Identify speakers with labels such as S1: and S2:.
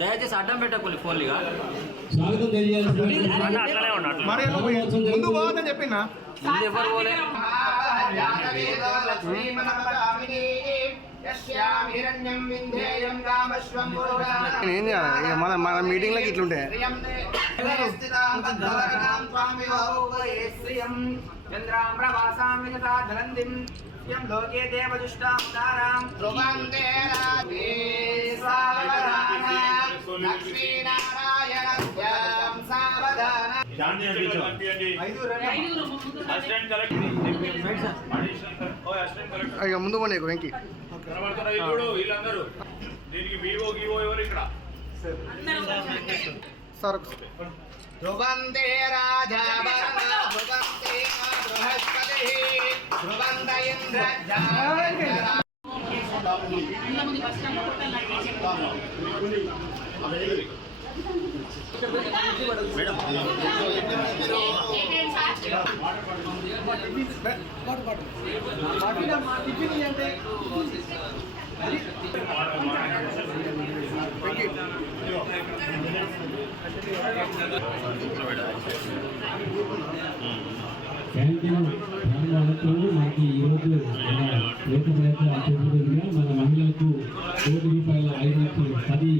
S1: దయచేసి అడ్డం పెట్టకులి ఫోన్లుగా
S2: స్వాగతం
S3: మరి ముందు పోవద్దని చెప్పినా?
S1: ఎవరు పోలే?
S3: ఏం చేయాలి? ఇక మన మన మీటింగ్లకి ఇట్లుంటే.
S4: లోకే దేవదుష్టాం ధ్రువం
S3: ఇక ముందు పోనీ వెంకి.
S5: వీళ్ళందరూ. దీనికి వివో గివో ఎవరు ఇక్కడ?
S3: సార్
S4: రాజా బృహస్పతి. ఇంద్ర
S2: క్యాంటీన్ ప్రారంభాలతో మనకి ఈరోజు మన వేతన నేత మన మహిళలకు కోటి రూపాయల ఐదు లక్షలు. పది